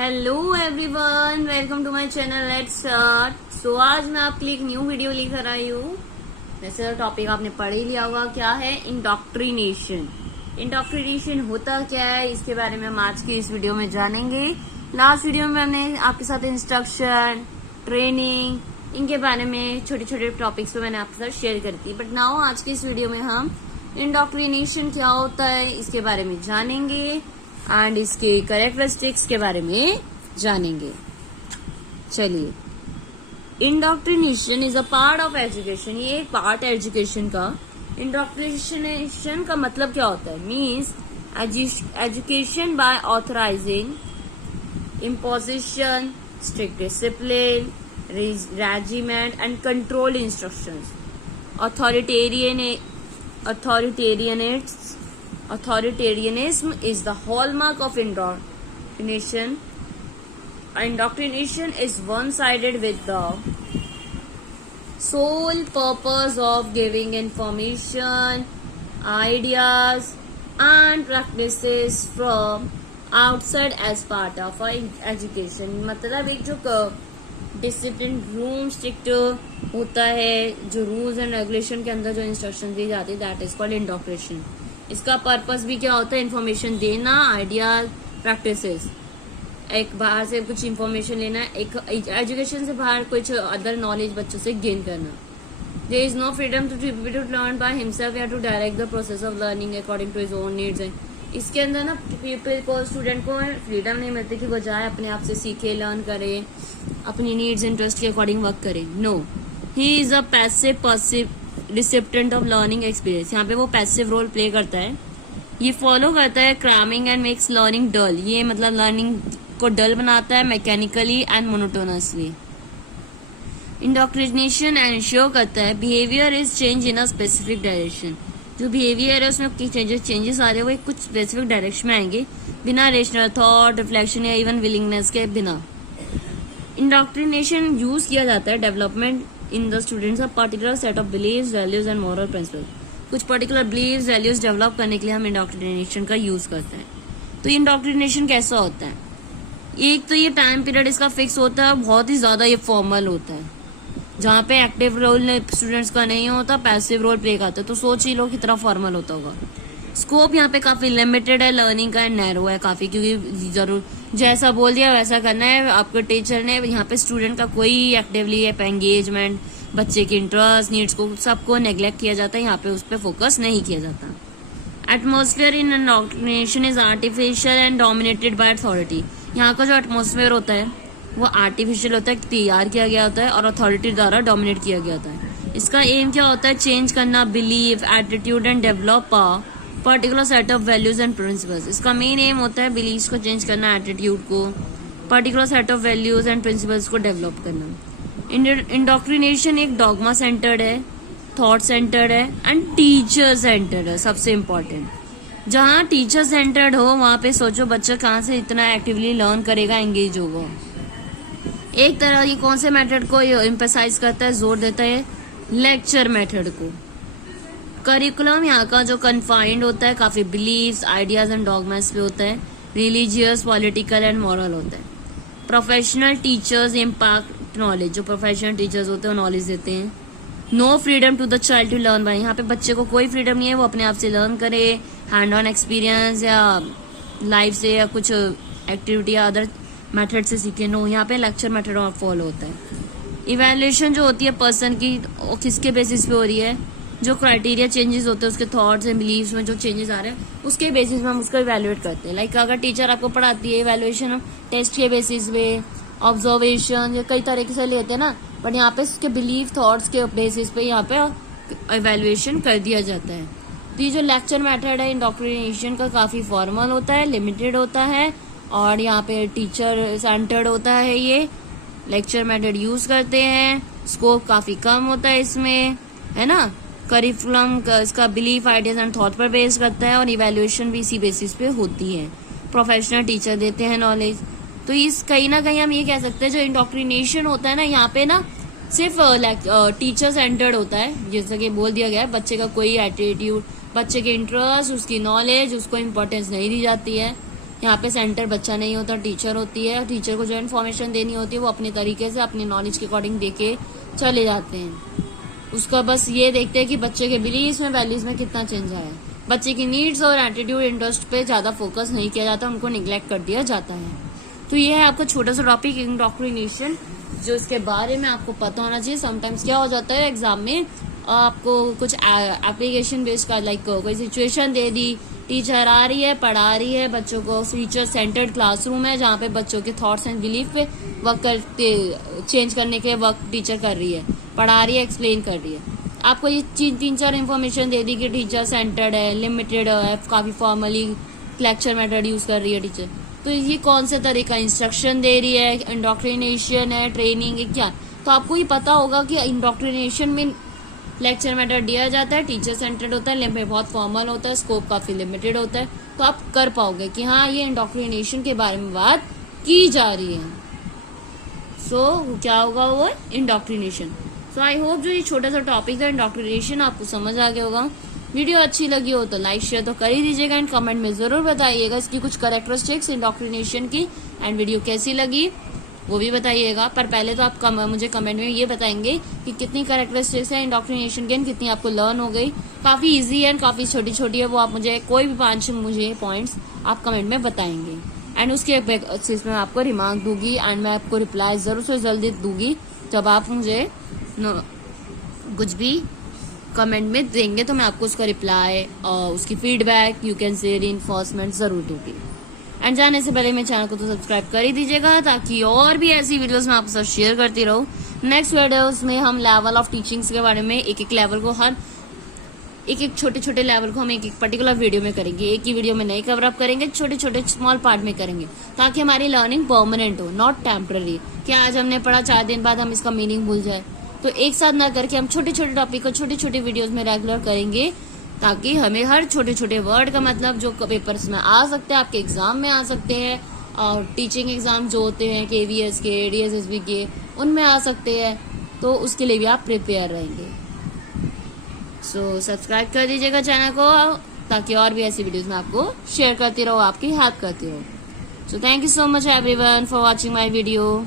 Hello everyone, welcome to my channel let's start. So आज मैं आपके लिए एक न्यू वीडियो लेकर आई हूँ। वैसे तो टॉपिक आपने पढ़ ही लिया होगा, क्या है इंडोक्ट्रिनेशन। इंडोक्ट्रिनेशन होता क्या है, इसके बारे में हम आज की इस वीडियो में जानेंगे। लास्ट वीडियो में मैंने आपके साथ इंस्ट्रक्शन, ट्रेनिंग, इनके बारे में छोटे छोटे टॉपिक्स पे मैंने आपके साथ शेयर करी थी। बट नाउ आज की इस वीडियो में हम इंडोक्ट्रिनेशन क्या होता है इसके बारे में जानेंगे एंड इसके कैरेक्टरिस्टिक्स के बारे में जानेंगे। चलिए, indoctrination is a part of education. ये एक पार्ट है एजुकेशन का। इंडोक्ट्रिनेशन का मतलब क्या होता है? Means education by authorising, imposition, strict discipline, regiment and controlled instructions. Authoritarianism is the hallmark of indoctrination. Indoctrination is one-sided with the sole purpose of giving information, ideas and practices from outside as part of our education. मतलब एक जो discipline room strict होता है, जो rules and regulation के अंदर जो instruction दी जाती है, दैट इज कॉल्ड इंडोक्ट्रिनेशन। इसका पर्पस भी क्या होता है? इन्फॉर्मेशन देना, आइडियाज, प्रैक्टिसेस। एक बाहर से कुछ इन्फॉर्मेशन लेना, एक एजुकेशन से बाहर कुछ अदर नॉलेज बच्चों से गेन करना। There is no freedom to learn by himself या to direct the process of learning according to his own needs. इसके अंदर ना पीपल को, स्टूडेंट को फ्रीडम नहीं मिलती कि वो जाए अपने आप से सीखे, लर्न करे, अपनी नीड्स इंटरेस्ट के अकॉर्डिंग वर्क करे। No, he is a passive recipient of learning experience. यहाँ पे वो पैसिव रोल प्ले करता है। ये फॉलो करता है क्रैमिंग एंड मेक्स लर्निंग डल। ये मतलब लर्निंग को डल बनाता है मैकेनिकली एंड मोनोटोनसली। इंडोक्ट्रिनेशन एंश्योर करता है behaviour is change in a specific direction. जो बिहेवियर है उसमें चेंजेस आ रहे हैं वो एक कुछ स्पेसिफिक डायरेक्शन में आएंगे, बिना रेशनल थॉट, रिफ्लेक्शन या इवन विलिंगनेस के बिना। इंडोक्ट्रिनेशन यूज किया जाता है development in the students of particular set of beliefs, values and moral principle. कुछ पर्टिकुलर बिलीव्स, वैल्यूज डेवलप करने के लिए हम इंडोक्ट्रिनेशन का यूज करते हैं। तो इंडोक्ट्रिनेशन कैसा होता है? एक तो ये टाइम पीरियड इसका फिक्स होता है, बहुत ही ज्यादा ये फॉर्मल होता है, जहाँ पे एक्टिव रोल स्टूडेंट्स का नहीं होता, पैसिव रोल प्ले करता है। तो सोच ही लो कितना फॉर्मल होता होगा। स्कोप यहाँ पे काफी लिमिटेड है लर्निंग का, नैरो है काफी, क्योंकि जरूर जैसा बोल दिया वैसा करना है आपके टीचर ने। यहाँ पे स्टूडेंट का कोई एक्टिवली एंगेजमेंट, बच्चे के इंटरेस्ट, नीड्स को सबको नेग्लेक्ट किया जाता है। यहाँ पे उस पर फोकस नहीं किया जाता। Atmosphere in indoctrination is artificial and dominated by authority. यहाँ का जो एटमोसफियर होता है वो आर्टिफिशियल होता है, तैयार किया गया होता है और अथॉरिटी द्वारा डोमिनेट किया गया होता है। इसका एम क्या होता है? चेंज करना believe, attitude and develop particular set of values and principles. इसका मेन एम होता है बिलीव्स को चेंज करना, एटीट्यूड को, particular set of values and principles को डेवलप करना। इंडोक्ट्रिनेशन एक डॉगमा सेंटर्ड है, थॉट सेंटर्ड है एंड टीचर सेंटर्ड है। सबसे इम्पोर्टेंट, जहाँ टीचर सेंटर्ड हो वहां पे सोचो बच्चा कहाँ से इतना एक्टिवली लर्न करेगा, एंगेज होगा। एक तरह ये कौन से मेथड को एम्फसाइज करता है, जोर देता है? लेक्चर मेथड को। करिकुलम यहाँ का जो कन्फाइंड होता है, काफी बिलीव्स, आइडियाज एंड डॉगमास पे होता है। रिलीजियस, पॉलिटिकल एंड मॉरल होता है। Professional teachers impact knowledge. जो प्रोफेशनल टीचर्स होते हैं वो नॉलेज देते हैं। No freedom to the child to learn by. यहाँ पे बच्चे को कोई फ्रीडम नहीं है, वो अपने आप से लर्न करे, हैंड ऑन एक्सपीरियंस या लाइफ से या कुछ एक्टिविटी या अदर मेथड से सीखे। नो, यहाँ पे लेक्चर मेथड फॉलो होता है। इवेल्युएशन जो होती है पर्सन की, किसके बेसिस पे हो रही है? जो क्राइटेरिया चेंजेस होते हैं उसके थॉट्स एंड बिलीव्स में जो चेंजेस आ रहे हैं उसके बेसिस में हम उसको इवेल्युएट करते हैं। लाइक अगर टीचर आपको पढ़ाती है, इवेल्युएशन टेस्ट के बेसिस पे, ऑब्जर्वेशन, ये कई तरीके से लेते हैं ना, बट यहाँ पे उसके बिलीव, थॉट्स के बेसिस पे यहाँ पे इवेल्युएशन कर दिया जाता है। तो ये जो लेक्चर मेथड है इंडोक्ट्रिनेशन का, काफी फॉर्मल होता है, लिमिटेड होता है और यहाँ पे टीचर सेंटर्ड होता है। ये लेक्चर मेथड यूज करते हैं। स्कोप काफी कम होता है इसमें, है ना। करिकुलम इसका बिलीफ, आइडियाज एंड थॉट पर बेस करता है और इवेल्युएशन भी इसी बेसिस पे होती है। प्रोफेशनल टीचर देते हैं नॉलेज। तो इस कहीं ना कहीं हम ये कह सकते हैं जो इंडोक्ट्रिनेशन होता है ना, यहाँ पे ना सिर्फ टीचर सेंटर्ड होता है। जैसा कि बोल दिया गया है, बच्चे का कोई एटीट्यूड, बच्चे के इंटरेस्ट, उसकी नॉलेज, उसको इम्पोर्टेंस नहीं दी जाती है। यहाँ पे सेंटर बच्चा नहीं होता, टीचर होती है। टीचर को जो इन्फॉर्मेशन देनी होती है वो अपने तरीके से अपनी नॉलेज के अकॉर्डिंग दे के चले जाते हैं। उसका बस ये देखते हैं कि बच्चे के बिलीव्स में, वैल्यूज में कितना चेंज आया है। बच्चे की नीड्स और एटीट्यूड, इंटरेस्ट पे ज्यादा फोकस नहीं किया जाता, उनको निग्लेक्ट कर दिया जाता है। तो ये है आपका छोटा सा टॉपिक इंडोक्ट्रिनेशन, जो इसके बारे में आपको पता होना चाहिए। समटाइम्स क्या हो जाता है एग्जाम में आपको कुछ एप्लीकेशन बेस्ड का, लाइक कोई सिचुएशन दे दी, टीचर आ रही है, पढ़ा रही है बच्चों को, टीचर सेंटर्ड क्लासरूम है जहाँ पे बच्चों के थॉट्स एंड बिलीफ पे वर्क करते, चेंज करने के वर्क टीचर कर रही है, पढ़ा रही है, एक्सप्लेन कर रही है। आपको ये तीन चार इन्फॉर्मेशन दे दी कि टीचर सेंटर्ड है, लिमिटेड है, काफी फॉर्मली लेक्चर मेथड यूज कर रही है टीचर। तो ये कौन से तरह का इंस्ट्रक्शन दे रही है, इंडोक्ट्रिनेशन है, ट्रेनिंग है, क्या? तो आपको ये पता होगा कि इंडोक्ट्रिनेशन में लेक्चर मेथड दिया जाता है, टीचर सेंटर्ड होता है, लिमिट बहुत फॉर्मल होता है, स्कोप काफी लिमिटेड होता है। तो आप कर पाओगे कि हाँ ये इंडोक्ट्रिनेशन के बारे में बात की जा रही है। सो क्या होगा वो इंडोक्ट्रिनेशन। सो आई होप जो ये छोटा सा टॉपिक है इंडोक्ट्रिनेशन आपको समझ आ गया होगा। वीडियो अच्छी लगी हो तो लाइक शेयर तो कर ही दीजिएगा एंड कमेंट में जरूर बताइएगा इसकी कुछ कैरेक्टरिस्टिक्स इंडोक्ट्रिनेशन की, एंड वीडियो कैसी लगी वो भी बताइएगा। पर पहले तो आप मुझे कमेंट में ये बताएंगे कि कितनी कैरेक्टरिस्टिक्स है इंडोक्ट्रिनेशन की, कितनी आपको लर्न हो गई। काफी इजी है, काफी छोटी छोटी है, वो आप मुझे कोई भी 5 मुझे पॉइंट्स आप कमेंट में बताएंगे एंड उसके बेसिस में आपको रिमार्क दूंगी एंड मैं आपको रिप्लाई जरूर से जल्दी दूंगी। जब आप मुझे कुछ भी कमेंट में देंगे तो मैं आपको उसका रिप्लाई और उसकी feedback, you can say reinforcement जरूर दूंगी। एंड जाने से पहले मेरे चैनल को तो सब्सक्राइब कर ही दीजिएगा ताकि और भी ऐसी वीडियोस मैं आपके साथ शेयर करती रहूं। नेक्स्ट वीडियोस में हम लेवल ऑफ टीचिंग्स के बारे में एक लेवल को, हर एक छोटे छोटे लेवल को हम एक पर्टिकुलर वीडियो में करेंगे। एक ही वीडियो में नहीं कवर अप करेंगे, छोटे छोटे स्मॉल पार्ट में करेंगे ताकि हमारी लर्निंग परमानेंट हो, नॉट टेम्पररी कि आज हमने पढ़ा 4 दिन बाद हम इसका मीनिंग भूल जाए। तो एक साथ ना करके हम छोटे छोटे टॉपिक को छोटे छोटे वीडियोस में रेगुलर करेंगे ताकि हमें हर छोटे छोटे वर्ड का मतलब जो पेपर्स में आ सकते हैं, आपके एग्जाम में आ सकते हैं, और टीचिंग एग्जाम जो होते हैं KVS के, DSSB के, उनमें आ सकते हैं। तो उसके लिए भी आप प्रिपेयर रहेंगे। सो सब्सक्राइब कर दीजिएगा चैनल को ताकि और भी ऐसी वीडियोस में आपको शेयर करती रहूँ, आपकी हेल्प करती रहूँ। So thank you so much everyone for watching my video.